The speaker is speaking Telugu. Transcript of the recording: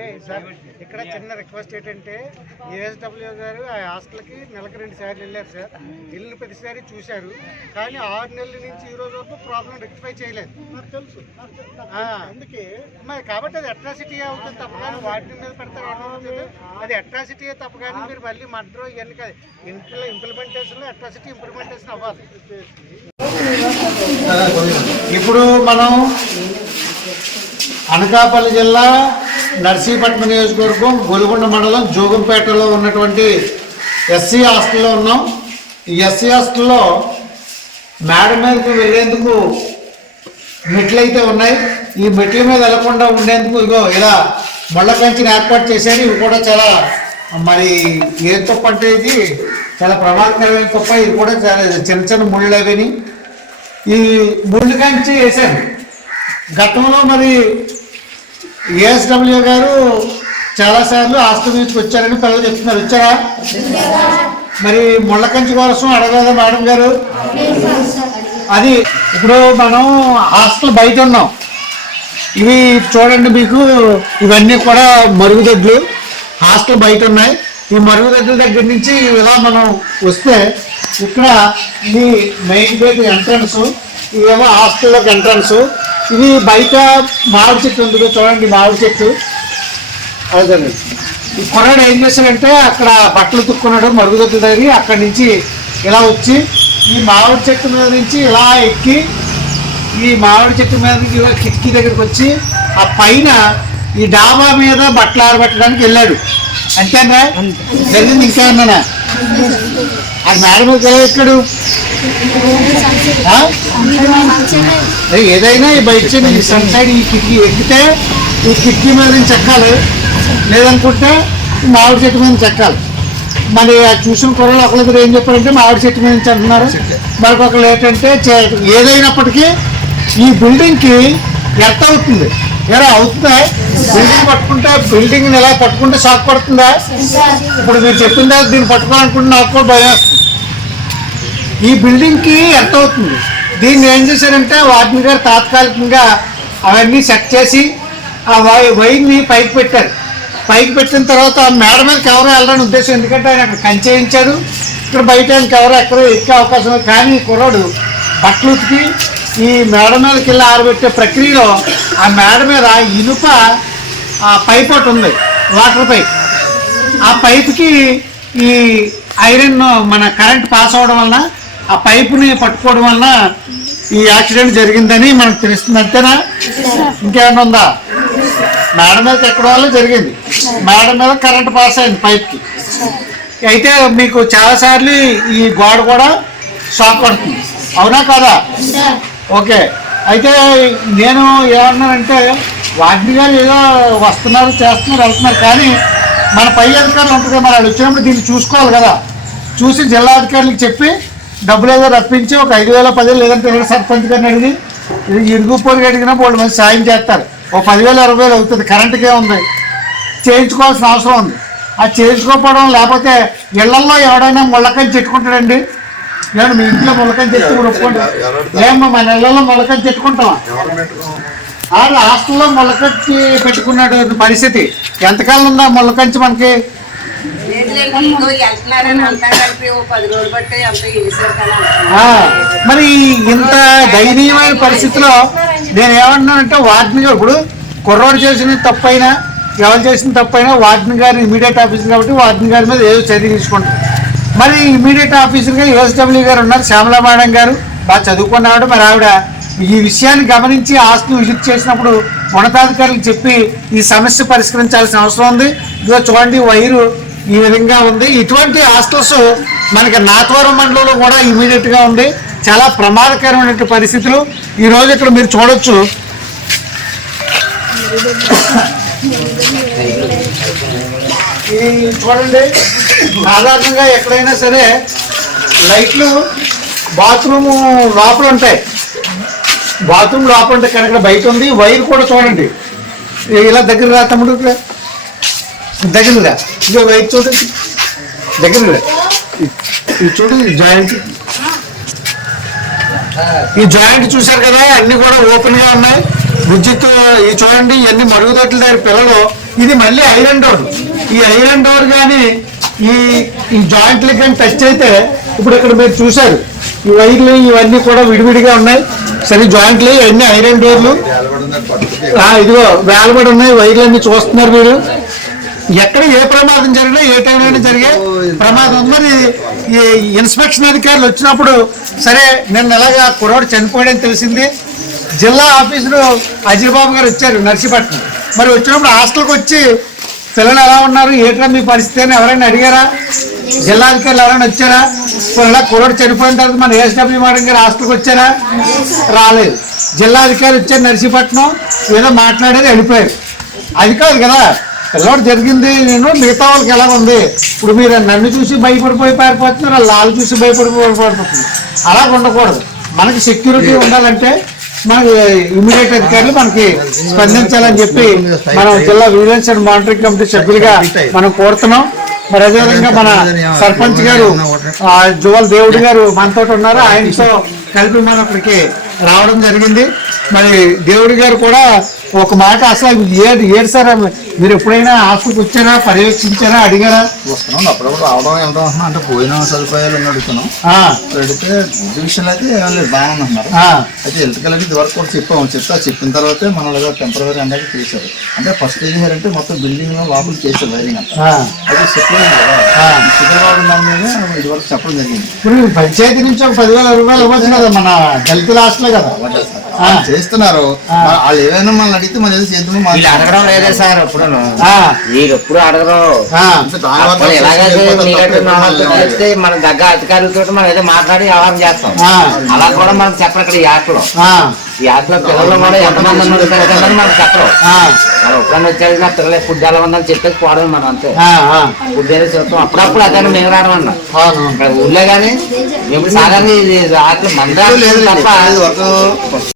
అంటే సార్ ఇక్కడ చిన్న రిక్వెస్ట్ ఏంటంటే ఏఎస్డబ్ల్యూ గారు ఆ హాస్టల్కి నెలకు రెండు సార్లు వెళ్ళారు సార్. వెళ్ళిన ప్రతిసారి చూశారు. కానీ ఆరు నెలల నుంచి ఈ రోజు వరకు ప్రాబ్లం రెక్టిఫై చేయలేదు. తెలుసు అందుకే మరి కాబట్టి అది అట్రాసిటీ అవుతుంది తప్ప కానీ వాటిని మీద పెడతారు? అది అట్రాసిటీ తప్ప కానీ మీరు మళ్ళీ మర్డర్ ఇవన్నీ కాదు. ఇంట్లో ఇంప్లిమెంటేషన్లో అట్రాసిటీ ఇంప్లిమెంటేషన్ అవ్వాలి. ఇప్పుడు మనం అనకాపల్లి జిల్లా నర్సీపట్నం నియోజకవర్గం గొలుగొండ మండలం జోగంపేటలో ఉన్నటువంటి ఎస్సీ హాస్టల్లో ఉన్నాం. ఈ ఎస్సీ హాస్టల్లో మేడ మీదకి వెళ్ళేందుకు మెట్లు అయితే ఉన్నాయి. ఈ మెట్ల మీద వెళ్ళకుండా ఉండేందుకు ఇగో ఇలా మళ్ళ కంచెని ఏర్పాటు చేశారు. ఇవి కూడా చాలా మరి ఏ తప్ప అంటే ఇది చాలా ప్రమాదకరమైన తప్ప. ఇది కూడా చాలా చిన్న చిన్న ముళ్ళు అవిని. ఈ ముళ్ళు కంచి వేశారు. గతంలో మరి ఏఎస్డబ్ల్యూ గారు చాలాసార్లు హాస్టల్ నుంచి వచ్చారని పిల్లలు చెప్తున్నారు. వచ్చారా? మరి ముళ్ళ కంచి కోసం అడగదా మేడం గారు? అది ఇప్పుడు మనం హాస్టల్ బయట ఉన్నాం. ఇవి చూడండి మీకు ఇవన్నీ కూడా మరుగుదొడ్లు. హాస్టల్ బయట ఉన్నాయి. ఈ మరుగుదొడ్ల దగ్గర నుంచి ఇలా మనం వస్తే ఇక్కడ మీ మెయిన్ గేట్ ఎంట్రన్స్ ఇవేమో హాస్టల్లోకి ఎంట్రన్స్. ఇది బయట మామిడి చెట్టు ఉంది చూడండి మామిడి చెట్టు. అదేనండి. ఈ కుర్రాడు ఏం చేశాడంటే అక్కడ బట్టలు తుక్కున్నాడు మరుగుదొడ్ల దగ్గర అక్కడి నుంచి ఇలా వచ్చి ఈ మామిడి చెట్టు మీద నుంచి ఇలా ఎక్కి ఈ మామిడి చెట్టు మీద నుంచి ఇలా కిటికీ దగ్గరికి వచ్చి ఆ పైన ఈ డాబా మీద బట్టలు ఆరబెట్టడానికి వెళ్ళాడు. అంతేనా? జరిగింది ఇంకా అన్నానా ఆ మేడం మీద ఏదైనా ఈ బయట సైడ్, ఈ సన్ సైడ్ ఈ కిటికీ ఎక్కితే ఈ కిటికీ మీద నుంచి లేదనుకుంటే మామిడి చెట్టు మీద చెక్కాలి మరి ఆ చూసిన కుర్రలు దగ్గర ఏం చెప్పారంటే మామిడి చెట్టు మీద నుంచి అంటున్నారు. మరొకళ్ళు ఒకరు ఏంటంటే చే- ఏదైనప్పటికీ ఈ బిల్డింగ్కి ఎంత అవుతుంది. ఎలా అవుతుందా. బిల్డింగ్ పట్టుకుంటే బిల్డింగ్ ఎలా పట్టుకుంటే షాక్ పడుతుందా? ఇప్పుడు మీరు చెప్పిందా? దీన్ని పట్టుకోవాలనుకుంటే నాకు కూడా భయం వేస్తుంది. ఈ బిల్డింగ్కి ఎంత అవుతుంది? దీన్ని ఏం చేశారంటే వాటిని గారు తాత్కాలికంగా అవన్నీ సెట్ చేసి ఆ వై వైర్ని పైకి పెట్టారు. పైకి పెట్టిన తర్వాత ఆ మేడ మీదకి ఎవరో వెళ్ళడానికి ఉద్దేశం. ఎందుకంటే ఆయన అక్కడ కంచేయించారు. ఇక్కడ బయట ఆయనకి ఎవరో ఎక్కడో ఎక్కే అవకాశం ఉంది. కానీ ఈ కుర్రాడు బట్టలు ఉతికి ఈ మేడ మీదకి వెళ్ళి ఆరబెట్టే ప్రక్రియలో ఆ మేడ మీద ఇనుప ఆ పైప్ ఒకటి ఉంది వాటర్ పైప్. ఆ పైప్కి ఈ ఐరన్ మన కరెంట్ పాస్ అవడం వలన ఆ పైపుని పట్టుకోవడం వలన ఈ యాక్సిడెంట్ జరిగిందని మనకు తెలుస్తుంది అంతేనా? ఇంకేమైనా ఉందా? మేడ మీద ఎక్కడం వల్ల జరిగింది. మేడ మీద కరెంట్ పాస్ అయింది పైప్కి. అయితే మీకు చాలాసార్లు ఈ గోడ కూడా షాక్ పడుతుంది. అవునా కదా? ఓకే. అయితే నేను ఏమన్నానంటే వాటిని గారు ఏదో వస్తున్నారు చేస్తున్నారు వెళ్తున్నారు కానీ మన పై అధికారులు ఉంటుంది మరి వాళ్ళు వచ్చినప్పుడు దీన్ని చూసుకోవాలి కదా. చూసి జిల్లా అధికారులకు చెప్పి డబ్బులు ఏదో రప్పించి ఒక ఐదు వేల పదివేలు లేదంటే సర్పంచ్ గారిని అడిగి ఇది ఇరుగు పొరుగు అడిగినా వాళ్ళు మంది సాయం చేస్తారు. ఓ పదివేలు ఇరవై వేలు అవుతుంది కరెంటుకే ఉంది. చేయించుకోవాల్సిన అవసరం ఉంది. అది చేయించుకోకపోవడం లేకపోతే ఇళ్ళలో ఎవడైనా ముళ్ళకని చెట్టుకుంటాడండి? ఏమన్నా మీ ఇంట్లో ముళ్ళకని చెట్టు కూడా ఒప్పుకుంటాం ఏమో మన ఇళ్ళలో ముళ్ళకని చెట్టుకుంటామా? ఆడు హాస్టల్లో ముళ్ళకంచి పెట్టుకున్నాడు పరిస్థితి. ఎంతకాలం ఉందా ముళ్ళకంచి మనకి? మరి ఇంత దయనీయమైన పరిస్థితిలో నేను ఏమన్నానంటే వాటిని ఇప్పుడు కుర్రోడు చేసిన తప్పైనా ఎవరు చేసిన తప్పైనా వాటిని గారి ఇమీడియట్ ఆఫీసర్ కాబట్టి వాటిని గారి మీద ఏదో చర్య తీసుకుంటారు. మరి ఇమీడియట్ ఆఫీసర్గా యూఎస్డబ్ల్యూ గారు ఉన్నారు శ్యామలా మేడం గారు. బాగా చదువుకున్నాడు మరి ఆవిడ ఈ విషయాన్ని గమనించి ఆస్తి విజిట్ చేసినప్పుడు ఉన్నతాధికారులకు చెప్పి ఈ సమస్య పరిష్కరించాల్సిన అవసరం ఉంది. ఇదిగో చూడండి వైరు ఈ విధంగా ఉంది. ఇటువంటి హాస్టల్స్ మనకి నాతవరం మండలంలో కూడా ఇమీడియట్గా ఉంది. చాలా ప్రమాదకరమైన పరిస్థితులు. ఈ రోజు ఇక్కడ మీరు చూడొచ్చు. చూడండి సాధారణంగా ఎక్కడైనా సరే లైట్లు బాత్రూమ్ లోపల ఉంటాయి. బాత్రూమ్ లోపల ఉంటాయి బయట ఉంది వైర్ కూడా చూడండి. ఇలా దగ్గర రా తమ్ముడు దగ్గరగా ఇదిగో వైర్ చూడండి దగ్గరగా ఇది చూడండి జాయింట్. ఈ జాయింట్ చూశారు కదా అన్ని కూడా ఓపెన్గా ఉన్నాయి. విద్యుత్ ఈ చూడండి ఇవన్నీ మరుగుదొడ్ల దగ్గర పిల్లలు. ఇది మళ్ళీ ఐరన్ డోర్. ఈ ఐరన్ డోర్ కానీ ఈ ఈ జాయింట్లకి కానీ టచ్ అయితే ఇప్పుడు ఇక్కడ మీరు చూశారు. ఈ వైర్లు ఇవన్నీ కూడా విడివిడిగా ఉన్నాయి. సరే జాయింట్లు ఇవన్నీ ఐరన్ డోర్లు. ఇదిగో వేలబడి ఉన్నాయి వైర్లు అన్ని చూస్తున్నారు మీరు. ఎక్కడ ఏ ప్రమాదం జరిగినా ఏ టైం అయినా జరిగే ప్రమాదం. మరి ఈ ఇన్స్పెక్షన్ అధికారులు వచ్చినప్పుడు సరే నిన్న ఎలాగా కురవాడు చనిపోయాడని తెలిసింది. జిల్లా ఆఫీసులో అజయబాబు గారు వచ్చారు నర్సీపట్నం. మరి వచ్చినప్పుడు హాస్టల్కి వచ్చి పిల్లలు ఎలా ఉన్నారు ఏంట్రా మీ పరిస్థితి అని ఎవరైనా అడిగారా? జిల్లా అధికారులు ఎవరైనా వచ్చారా? ఇప్పుడు కుర్రాడు చనిపోయిన తర్వాత మన ఏఎస్డబ్ల్యూ మేడం గారు హాస్టల్కి వచ్చారా? రాలేదు. జిల్లాధికారి వచ్చారు నర్సీపట్నం. ఏదో మాట్లాడేది వెళ్ళిపోయారు. అది కాదు కదా పిల్లవాడు జరిగింది నేను మిగతా వాళ్ళకి ఎలా ఉంది? ఇప్పుడు మీరు నన్ను చూసి భయపడిపోయి పారిపోతున్నారు వాళ్ళు వాళ్ళు చూసి భయపడిపోయి పారిపోతున్నారు. అలా ఉండకూడదు. మనకి సెక్యూరిటీ ఉండాలంటే మనకి ఇమీడియట్ అధికారులు మనకి స్పందించాలని చెప్పి మనం జిల్లా విజిలెన్స్ అండ్ మానిటరింగ్ కమిటీ సభ్యులుగా మనం కోరుతున్నాం. మరి అదేవిధంగా మన సర్పంచ్ గారు ఆ, జువల్ దేవుడు గారు మనతో ఉన్నారు. ఆయనతో కలిపి మనం ఇక్కడికి రావడం జరిగింది. మరి దేవుడి గారు కూడా ఒక మాట అసలు ఏడు ఏడు సార్ మీరు ఎప్పుడైనా హాస్పిటల్కి వచ్చారా? పర్యవేక్షించారా? అడిగారా? వస్తున్నాం. అప్పుడప్పుడు రావడం వెళ్దాం అంటున్నాం అంటే భోజనం సదుపాయాలు అడుగుతున్నాం. అడిగితే డివిజన్ అయితే లేదు బాగానే ఉంటున్నారు ఆ, అయితే ఎలక్ట్రికల్ అయితే ఇదివరకు కూడా చెప్పాము. చెప్తా చెప్పిన తర్వాతే మనలో టెంపరీ అనేది చేశారు. అంటే ఫస్ట్ ఏం చేశారంటే మొత్తం బిల్డింగ్ లోపల చేశారు వైరింగ్ అంతా. అది సెటిల్ కదా. మీద ఇదివరకు చెప్పడం జరిగింది. ఇప్పుడు పంచాయతీ నుంచి ఒక పదివేల రూపాయలు ఇవ్వచ్చు కదా మన దళితుల హాస్టలే కదా. చేస్తున్నారు. మరి వాళ్ళు ఏమైనా మనల్ని అడిగితే మనం ఏదో వీళ్ళు అడగడం లేదే సార్ ఎప్పుడు ఆ, వీళ్ళు ఎప్పుడు అడగరు. ఎలాగైతే. తెలిస్తే మన దగ్గర అధికారులతో మనం ఏదో మాట్లాడి వ్యవహారం చేస్తాం. అలా కూడా మనకు చెప్పరు ఇక్కడ ఈ యాత్రలో ఈ యాత్రలో పిల్లలు కూడా ఎంతమంది ఉన్నారు మనకు చెప్పరు. మనం ఎప్పుడన్నా వచ్చేది నా పిల్లలే ఫుడ్ ఎలా ఉందని చెప్పేసి పోవడం మనం అంతే. ఫుడ్ ఏదో చూస్తాం అప్పుడప్పుడు అదే మేము రావడం అన్న. ఇక్కడ ఊళ్ళో కానీ మేము సాధారణ మంద లేదు తప్ప